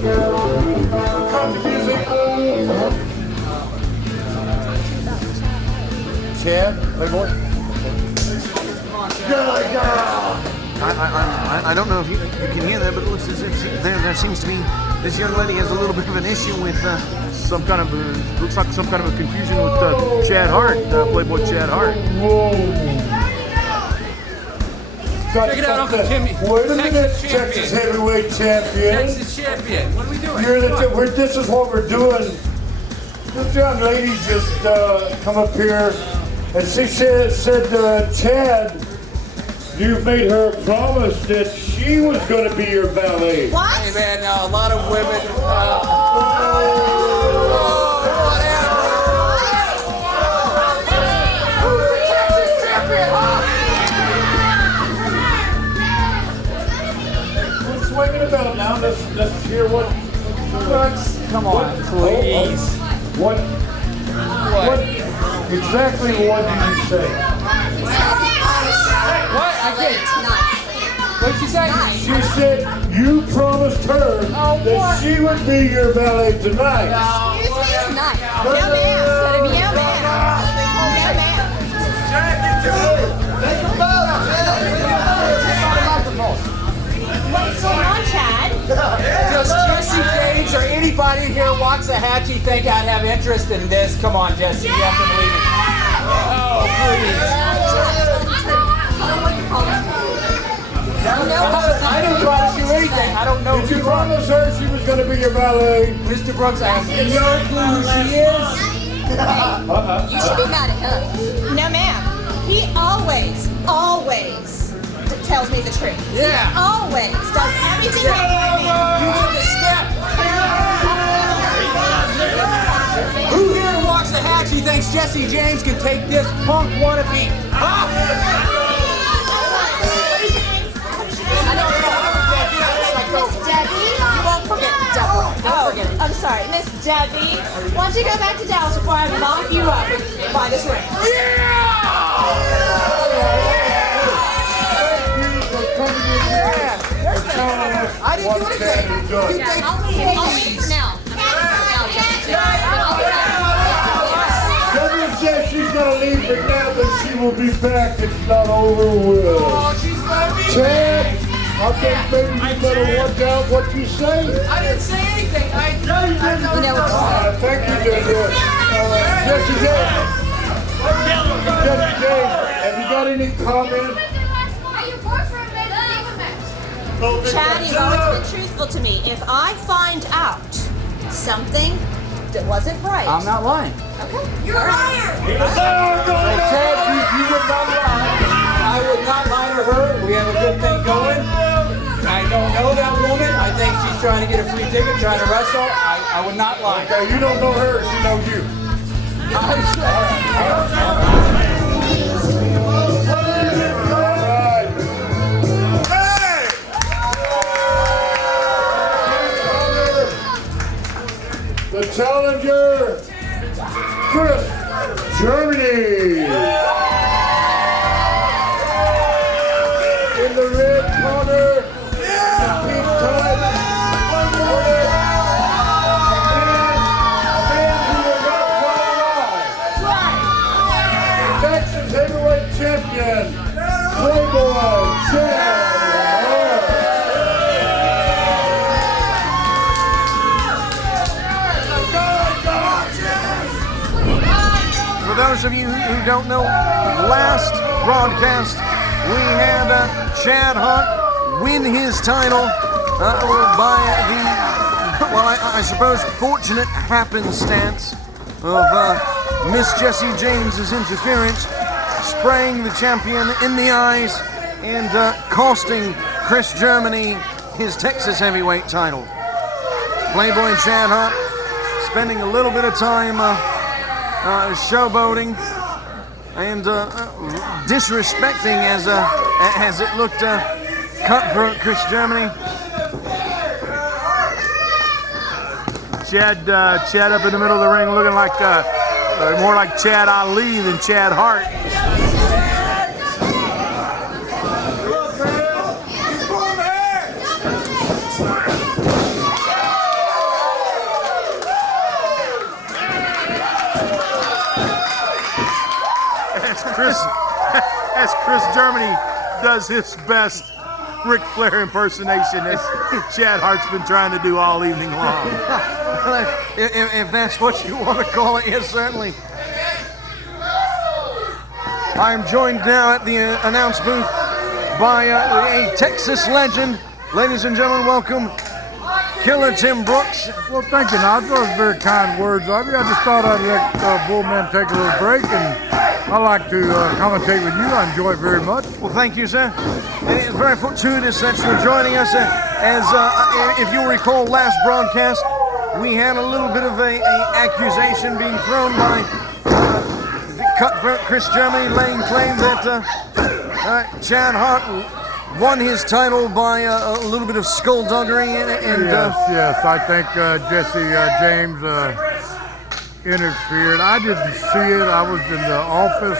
Cut the music. Chad, Playboy. I don't know if you can hear that, but it looks as if there seems to be this young lady has a little bit of an issue with some kind of looks like some kind of a confusion with Chad Hart, Playboy Chad Hart. Whoa. Check it out, Uncle Timmy. Wait a minute, Texas Texas champion. heavyweight champion. Texas champion. What are we doing? This is what we're doing. This young lady just come up here and she said Chad, you made her promise that she was going to be your valet. What? Hey man, a lot of women. We're swinging about now. Let's hear what. Come on, please. What exactly what did you say? What? I can't. What did she say? She said you promised her that she would be your valet tonight. Excuse me? Tonight. No, ma'am. Instead of you, ma'am. What's going on, Chad? Does Jesse James or anybody here Waxahachie think I'd have interest in this? Come on, Jesse, you have to believe me. Oh, please. I didn't promise you anything. I don't know Did who you you are. promise her she was going to be your valet? Mr. Brooks, I have no clue who she is. You should be mad at him. No, ma'am. He always tells me the truth. Yeah. He always does everything right by me. You need to step. Who here in Waxahachie thinks Jesse James can take this punk wannabe? Huh? Miss Debbie? You won't forget Deborah. Don't forget it. I'm sorry. Miss Debbie, why don't you go back to Dallas before I lock you up by this ring? I didn't do anything. You think I'll leave for now. Deborah says she's going to leave for now, but she will be back. It's not over with. oh, she's gonna be Chad, I think maybe you better work out what you say. I didn't say anything. I know You know what you said. Thank you, Deborah. Jesse James. Jesse James, have you got any comments? Chad, you've always been truthful to me. If I find out something that wasn't right, I'm not lying. okay, you're a liar. Chad, you would not lie. I would not lie to her. We have a good thing going. I don't know that woman. I think she's trying to get a free ticket, trying to wrestle. I would not lie. Okay, you don't know her, she knows you. I'm sure. The challenger, Chris Germany. In the red corner, the pink tight, a man who will not qualify. Texas heavyweight champion, Playboy Chad Hart. For those of you who don't know, last broadcast we had Chad Hart win his title by the, well, I suppose, fortunate happenstance of Miss Jesse James's interference, spraying the champion in the eyes and costing Chris Germany his Texas heavyweight title. Playboy Chad Hart spending a little bit of time showboating and disrespecting as it looked cutthroat Chris Germany. Chad up in the middle of the ring looking like more like Chad Ali than Chad Hart. as Chris Germany does his best Ric Flair impersonation that Chad Hart's been trying to do all evening long. If that's what you want to call it, yes, certainly. I'm joined now at the announce booth by a Texas legend. Ladies and gentlemen, welcome Killer Tim Brooks. Well, thank you, Nigel. Those are very kind words of you. I just thought I'd let Bullman take a little break, and I like to commentate with you. I enjoy it very much. Well, thank you, sir. And it's very fortuitous that you're joining us. As if you recall, last broadcast, we had a little bit of a accusation being thrown by Cutthroat Chris Germany, laying claim that Chad Hart won his title by a little bit of skullduggery. Yes. I think Jesse James interfered. I didn't see it. I was in the office,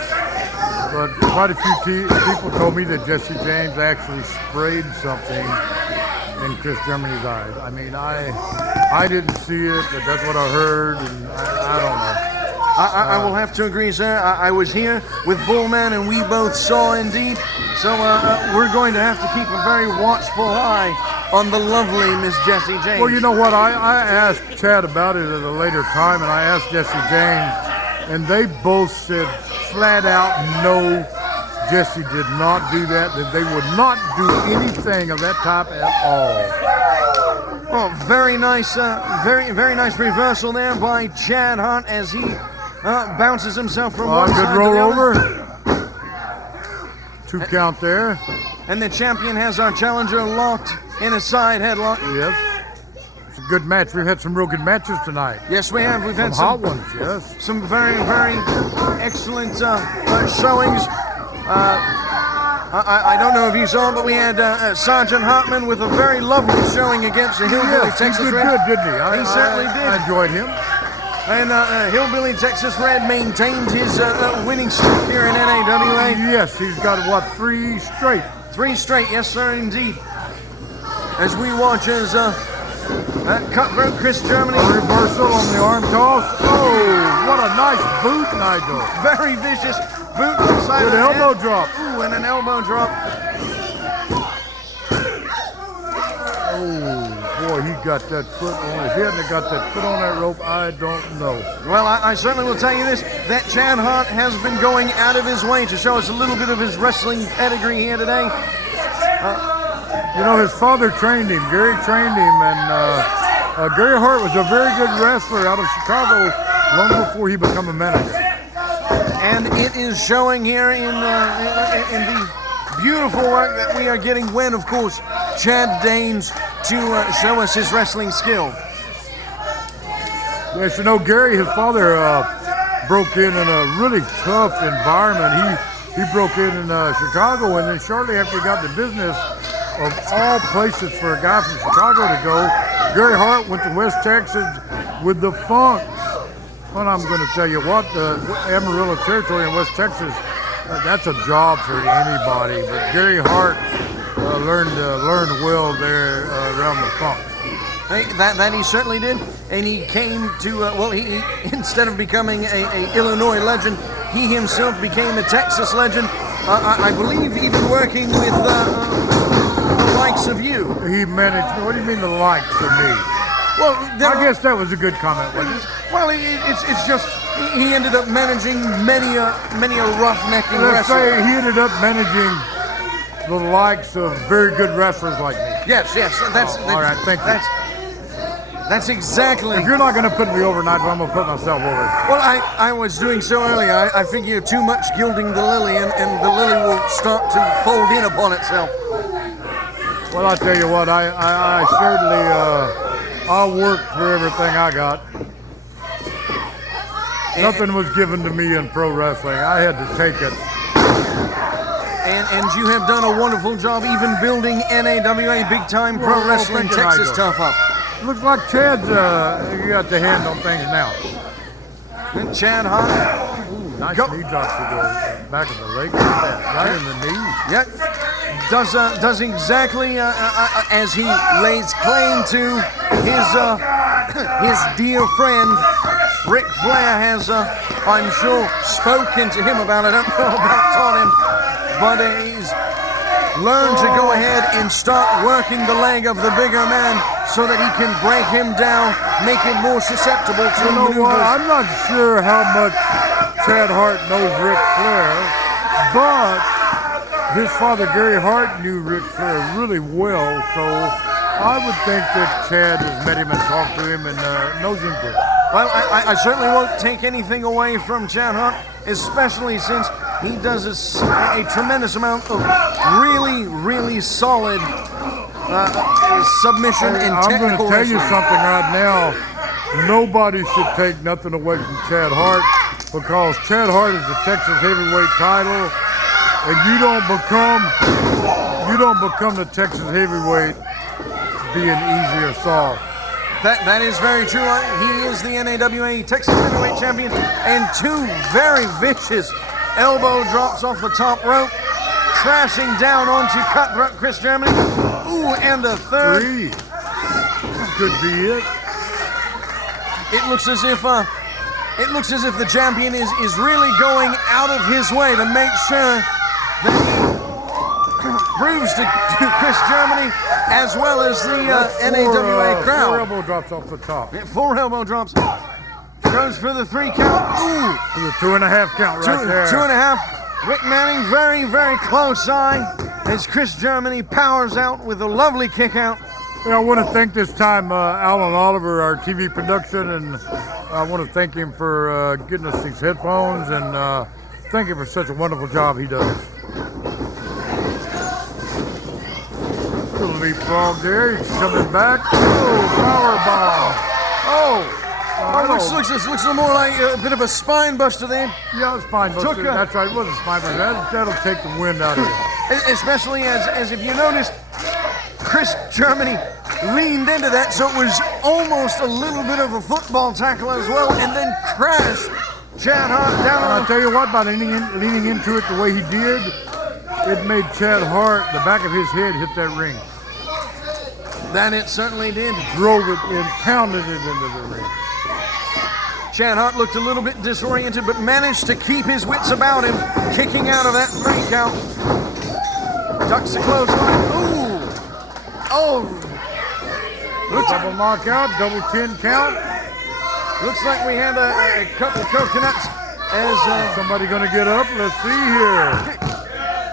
but quite a few people told me that Jesse James actually sprayed something in Chris Germany's eyes. I mean, I didn't see it, but that's what I heard, and I don't know. I will have to agree, sir. I was here with Bullman, and we both saw indeed. So we're going to have to keep a very watchful eye on the lovely Miss Jessie James. Well, you know what? I asked Chad about it at a later time, and I asked Jesse James, and they both said flat out no, Jesse did not do that, that they would not do anything of that type at all. Oh, very nice, very nice reversal there by Chad Hart as he bounces himself from one side good roll to the over. other. 2 count there. And the champion has our challenger locked in a side headlock. Yes. It's a good match. We've had some real good matches tonight. Yes, we have. We've had some hot ones, yes. Some very excellent showings. I don't know if you saw, but we had Sergeant Hartman with a very lovely showing against the Hillbilly Texas he did Red. good, didn't he? He certainly did. I enjoyed him. And Hillbilly Texas Red maintained his winning streak here in NAWA. Yes, he's got, 3 straight? 3 straight, yes, sir, indeed. As we watch as Cutthroat Chris Germany. A reversal on the arm toss. Oh, what a nice boot, Nigel. Very vicious boot to the side of the elbow head. drop. Ooh, and an elbow drop. Oh, boy, he got that foot on. If he hadn't got that foot on that rope, I don't know. Well, I certainly will tell you this, that Chad Hart has been going out of his way to show us a little bit of his wrestling pedigree here today. You know, his father trained him. Gary trained him, and Gary Hart was a very good wrestler out of Chicago long before he became a manager. And it is showing here in the beautiful work that we are getting when, of course, Chad deigns to show us his wrestling skill. Yes, you know, Gary, his father broke in a really tough environment. He broke in Chicago, and then shortly after he got the business, of all places for a guy from Chicago to go, Gary Hart went to West Texas with the Funks. Well, I'm going to tell you what, the Amarillo territory in West Texas, that's a job for anybody. But Gary Hart learned well there around the Funks. Hey, that he certainly did, and he came to he instead of becoming a Illinois legend, he himself became a Texas legend. I believe even working with the likes of you. He managed. What do you mean the likes of me? Well, I guess that was a good comment, wasn't it? Well, it's just he ended up managing many a roughnecking Let's wrestler. say he ended up managing the likes of very good wrestlers like me. Yes, that's all right. Thank you. That's exactly. If you're not going to put me over, Nigel, I'm going to put myself over. Well, I was doing so earlier. I figure too much gilding the lily, and the lily will start to fold in upon itself. Well, I tell you what, I certainly I'll work for everything I got. Nothing was given to me in pro wrestling. I had to take it. And you have done a wonderful job even building NAWA big-time pro wrestling Texas Tough Up. Looks like Chad's got the hand on things now. And Chad Hart. Ooh, nice knee drop to the back of the leg. Right in the knee. Yep. Does exactly as he lays claim to his dear friend Ric Flair has, I'm sure, spoken to him about it. I don't know about taught him, but he's learned to go ahead and start working the leg of the bigger man so that he can break him down, make him more susceptible to You know what? maneuvers. I'm not sure how much Chad Hart knows Ric Flair, but his father Gary Hart knew Ric Flair really well, so I would think that Chad has met him and talked to him and knows him good. Well, I certainly won't take anything away from Chad Hart, especially since he does a tremendous amount of really, really solid submission and I'm going to technical tell you wrestling. something right now. Nobody should take nothing away from Chad Hart because Chad Hart is the Texas heavyweight title, and you don't become the Texas heavyweight being easy or soft. That is very true. He is the NAWA Texas Heavyweight Champion, and two very vicious elbow drops off the top rope, crashing down onto Cutthroat Chris Germany. Ooh, and a third. 3 could be it. It looks as if the champion is really going out of his way to make sure that he proves to Chris Germany as well as the NAWA 4 crowd. elbow drops off the top. 4 elbow drops. Goes for the 3 count. Ooh. For the 2.5 count right there. 2.5. Rick Manning very, very close eye as Chris Germany powers out with a lovely kick out. Yeah, I want to thank this time Alan Oliver, our TV production, and I want to thank him for getting us these headphones and thank him for such a wonderful job he does. Little leapfrog there, he's coming back. Oh, powerbomb. Looks a little more like a bit of a spine buster there. Yeah, spine buster. Took a- That's right, it was a spine buster. That'll take the wind out of it. Especially as if you noticed, Chris Germany leaned into that, so it was almost a little bit of a football tackle as well, and then crashed Chad Hart down And on I'll tell you what, by leaning into it the way he did, it made Chad Hart, the back of his head, hit that ring. That it certainly did. Drove it and pounded it into the ring. Chad Hart looked a little bit disoriented, but managed to keep his wits about him, kicking out of that 3 count. Ducks a close line. Ooh! Oh! Double knockout, double 10 count. Looks like we had a couple coconuts as Somebody gonna get up? Let's see here.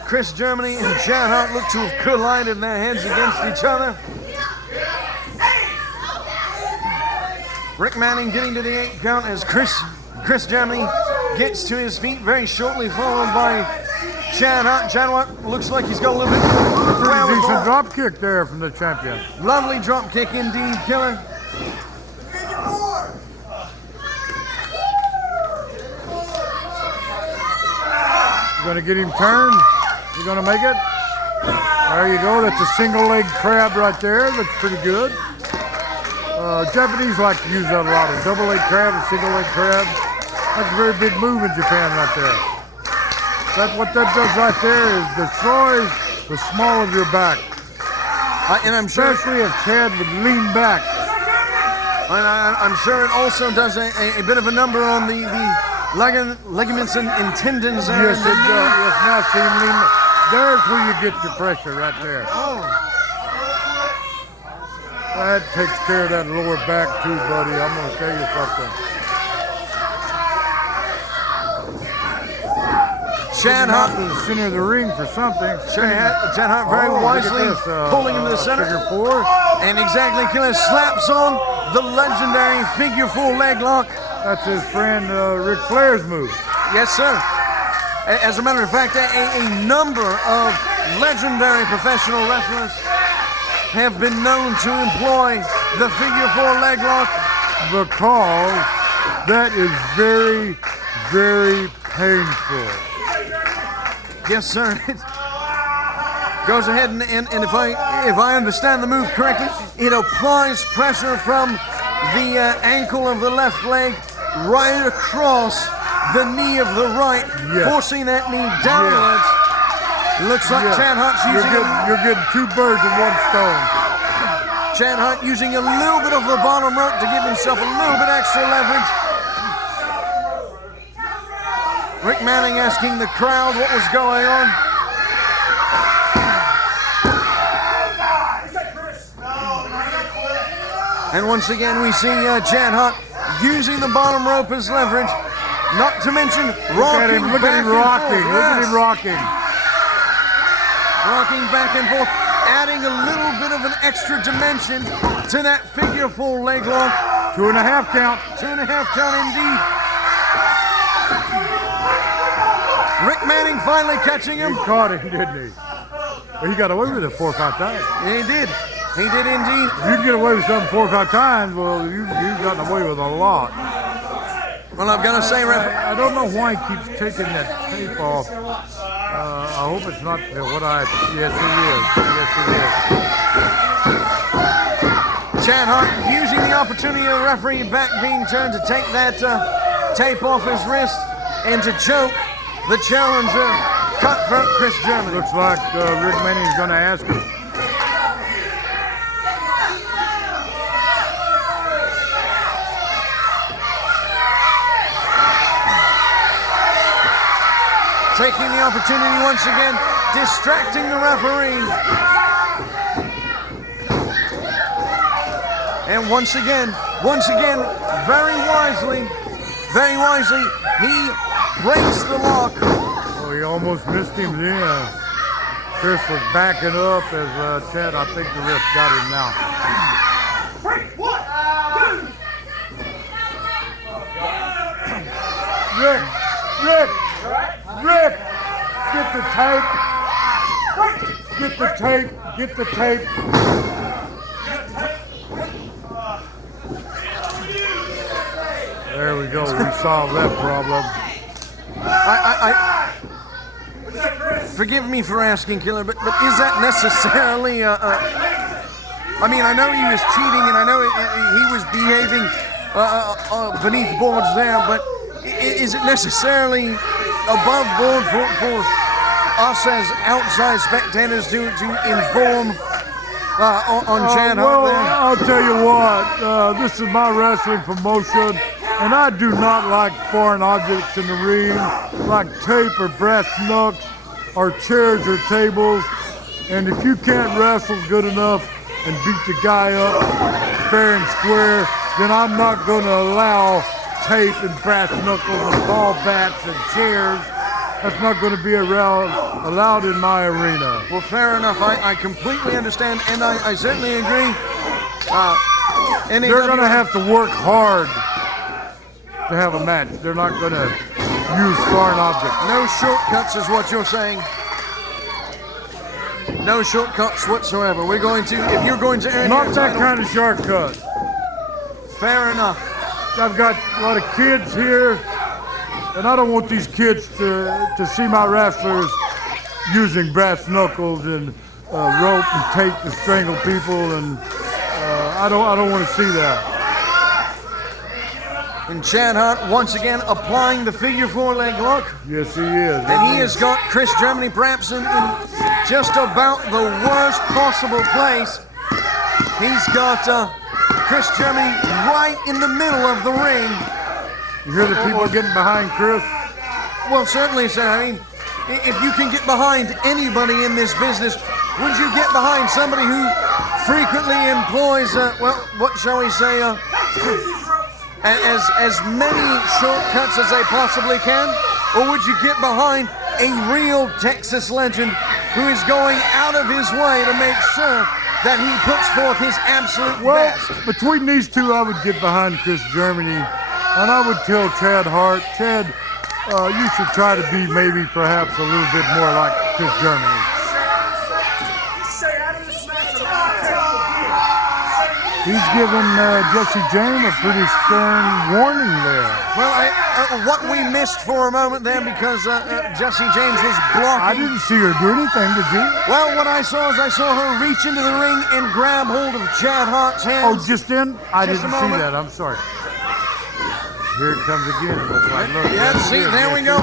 Chris Germany and Chad Hart look to have collided their heads against each other. Rick Manning getting to the 8 count as Chris Germany gets to his feet, very shortly followed by Chad Hart. Chad Hart looks like he's got a little bit Pretty decent more. drop kick there from the champion. Lovely drop kick indeed, Killer. You gonna get him turned? You gonna make it? There you go. That's a single leg crab right there. Looks pretty good. Japanese like to use that a lot. A double leg crab, a single leg crab. That's a very big move in Japan right there. What that does right there is destroys the small of your back. And I'm sure, Especially if Chad would lean back. I'm sure it also does a bit of a number on the ligaments and tendons there. Yes, it does. Yes, now see him lean. There's where you get your pressure right there. Oh. That takes care of that lower back too, buddy. I'm going to tell you something. Chad Not Hart, to the center of the ring for something. Chad Hart very Oh, look at wisely this, pulling him to the center. Figure 4. And exactly, Killer slaps on the legendary figure 4 leg lock. That's his friend Ric Flair's move. Yes, sir. As a matter of fact, a number of legendary professional wrestlers have been known to employ the figure 4 leg lock. Because that is very, very painful. Yes, sir. It goes ahead and if I understand the move correctly, it applies pressure from the ankle of the left leg right across the knee of the right, Yes. forcing that knee downwards. Looks like Yeah. Chad Hart's using You're getting 2 birds with 1 stone. Chad Hart using a little bit of the bottom rope to give himself a little bit extra leverage. Rick Manning asking the crowd what was going on. And once again, we see Chad Hart using the bottom rope as leverage. Not to mention rocking Look at him rocking. Look at him rocking. Rocking back and forth, adding a little bit of an extra dimension to that figure four leg lock. 2.5 count. 2.5 count indeed. Rick Manning finally catching him. He caught him, didn't he? He got away with it 4 or 5 times. He did. He did indeed. If you can get away with something 4 or 5 times, well, you've gotten away with a lot. Well, I've got to say, Ref, I don't know why he keeps taking that tape off. I hope it's not what I... Yes, it is. Yes, it is. Chad Hart using the opportunity of the referee back being turned to take that tape off his wrist and to choke the challenger, Cutthroat Chris Germany. Looks like Rick Manning's going to ask him. Taking the opportunity once again, distracting the referee. And once again, very wisely, he breaks the lock. Oh, he almost missed him there. Chris was backing up as Chad, I think the ref got him now. Rick, get the tape. Get the tape. There we go. We solved that problem. Forgive me for asking, Killer, but is that necessarily I mean, I know he was cheating and I know he was behaving beneath boards there, but is it necessarily above board for us as outside spectators to inform on Chad Hart Well, there? I'll tell you what. This is my wrestling promotion, and I do not like foreign objects in the ring, like tape or brass knucks or chairs or tables. And if you can't wrestle good enough and beat the guy up fair and square, then I'm not going to allow tape and brass knuckles and ball bats and chairs. That's not going to be allowed in my arena. Well, fair enough. I completely understand, and I certainly agree. They're going to have to work hard to have a match. They're not going to use foreign objects. No shortcuts is what you're saying. No shortcuts whatsoever. We're going to, if you're going to earn Not your that title, kind of shortcut. fair enough. I've got a lot of kids here, and I don't want these kids to see my wrestlers using brass knuckles and rope and tape to strangle people, and I don't want to see that. And Chad Hart once again applying the figure four leg lock. Yes, he is. And he has got Chris Germany perhaps in just about the worst possible place. He's got Chris Germany right in the middle of the ring. You hear the people getting behind Chris? Well, certainly, sir. I mean, if you can get behind anybody in this business, would you get behind somebody who frequently employs, well, what shall we say, as many shortcuts as they possibly can? Or would you get behind a real Texas legend who is going out of his way to make sure that he puts forth his absolute best? Between these two, I would get behind Chris Germany, and I would tell Chad Hart, Chad, you should try to be maybe perhaps a little bit more like Chris Germany. He's given Jesse James a pretty stern warning there. Well, what we missed for a moment there because Jesse James was blocking. I didn't see her do anything, did you? Well, what I saw is I saw her reach into the ring and grab hold of Chad Hart's hands. Oh, just in? I Just didn't a see moment. that. I'm sorry. Here it comes again. It looks like, look. Yeah, see, there we go.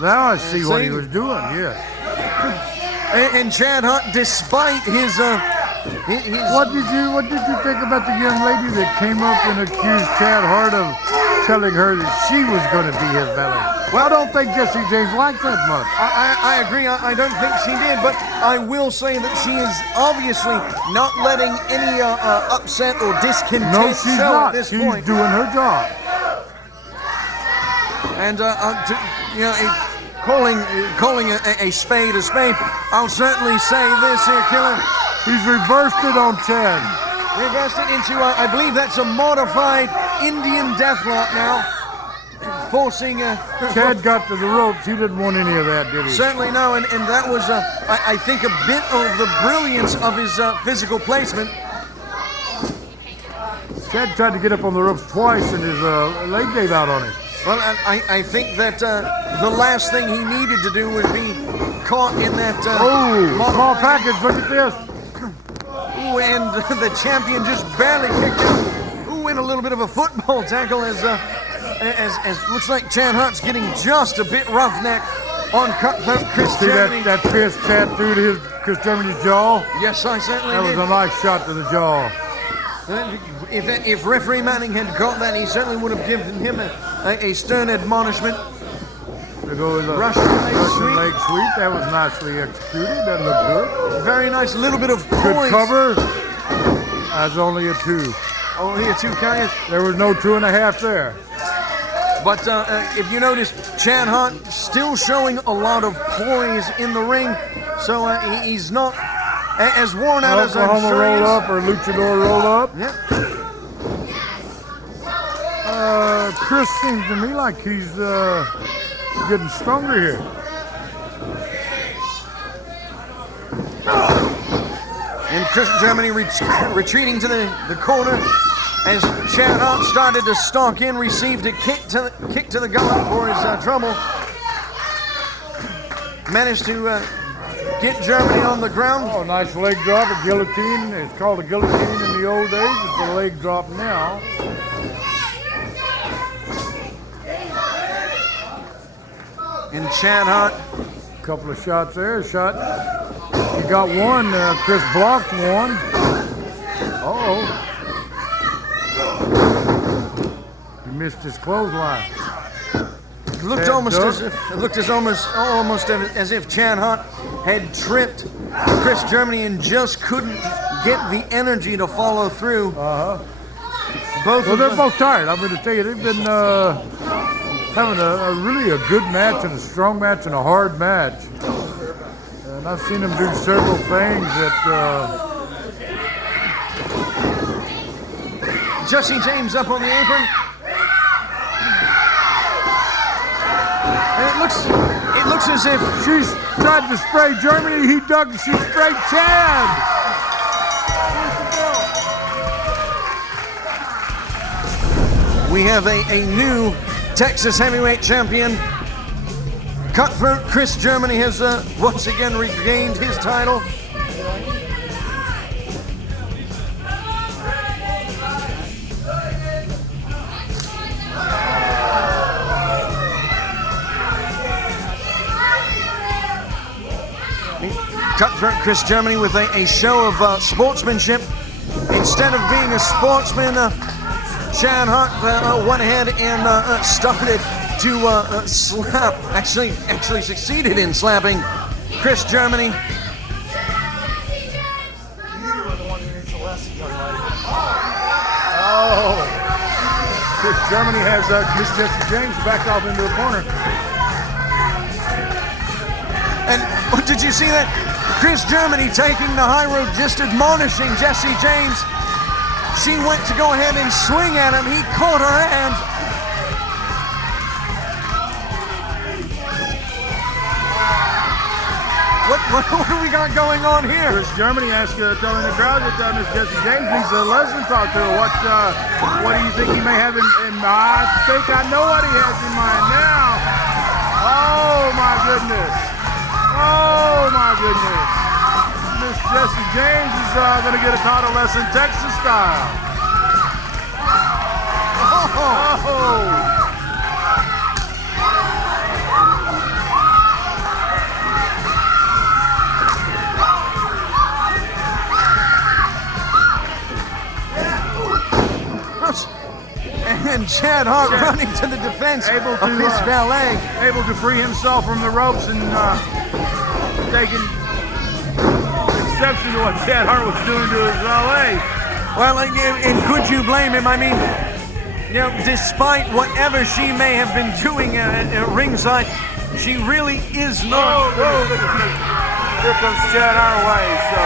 Now I see what he was doing, yeah. And Chad Hart, despite his What did you think about the young lady that came up and accused Chad Hart of telling her that she was going to be his valet. Well, I don't think Jesse James liked that much. I agree. I don't think she did, but I will say that she is obviously not letting any upset or discontent No, she's show not. at this She's point. doing her job. And calling a spade a spade, I'll certainly say this here, Killer. He's reversed it on Chad. Reversed it into, I believe that's a modified Indian deathlock now. Forcing Chad got to the ropes. He didn't want any of that, did he? certainly no, and that was I think a bit of the brilliance of his physical placement. Chad tried to get up on the ropes twice, and his leg gave out on him. Well, I think that the last thing he needed to do was be caught in that. Small package. Look at this. Ooh, and the champion just barely kicked him. Ooh, and a little bit of a football tackle as looks like Chad Hunt's getting just a bit roughneck on Cutthroat Chris See Germany. that fist Chad threw to his Chris Germany's jaw? Yes, I certainly That was did. a nice shot to the jaw. If referee Manning had got that, he certainly would have given him a stern admonishment. To go with a Russian leg sweep. leg sweep. That was nicely executed. That looked good. Very nice, little bit of Good poise. cover. That's only a 2. Only a 2 count. There was no 2.5 there. But if you notice, Chad Hunt still showing a lot of poise in the ring, so he's not as worn out as I'm Oklahoma sure he roll is. up or luchador roll up. Yep. Chris seems to me like he's getting stronger here. And Chris Germany retreating to the corner as Chad Hunt started to stalk in, received a kick to the gullet for his trouble. Managed to get Germany on the ground. Oh, nice leg drop, a guillotine. It's called a guillotine in the old days. It's a leg drop now. And Chad Hunt, Couple of shots there. Shot. He got one. Chris blocked one. Uh-oh. He missed his clothesline. looked Chad almost ducked. as if it looked as almost as if Chad Hunt had tripped Chris Germany and just couldn't get the energy to follow through. Both Well, of they're them. both tired. I'm going to tell you, they've been having a really a good match and a strong match and a hard match. And I've seen them do several things that Jesse James up on the apron. And it looks as if she's tried to spray Germany. He ducked. She sprayed Chad. we have a new Texas heavyweight champion. Cutthroat Chris Germany has once again regained his title. Cutthroat Chris Germany with a show of sportsmanship. Instead of being a sportsman, Chad Hunt went ahead and started to slap, actually succeeded in slapping Chris Germany. Oh, Chris Germany has Miss Jesse James backed off into a corner. And did you see that? Chris Germany taking the high road, just admonishing Jesse James. She went to go ahead and swing at him. He caught her hand. What do we got going on here? Chris Germany asked, telling the crowd that Miss Jesse James needs a lesson taught to her. What do you think he may have in mind? I think I know what he has in mind now. Oh my goodness. Oh my goodness. Miss Jesse James is going to get a title lesson Texas style. Oh. And Chad Hart running to the defense Able of his to, valet. able to free himself from the ropes and taking exception to what Chad Hart was doing to his valet. Well, and could you blame him? I mean, you know, despite whatever she may have been doing at ringside, she really is not. Here comes Chad our way, so.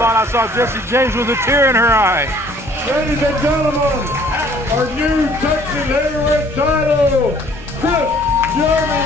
Thought I saw Jesse James with a tear in her eye. Ladies and gentlemen, our new Texas heavyweight title, Chris Jericho.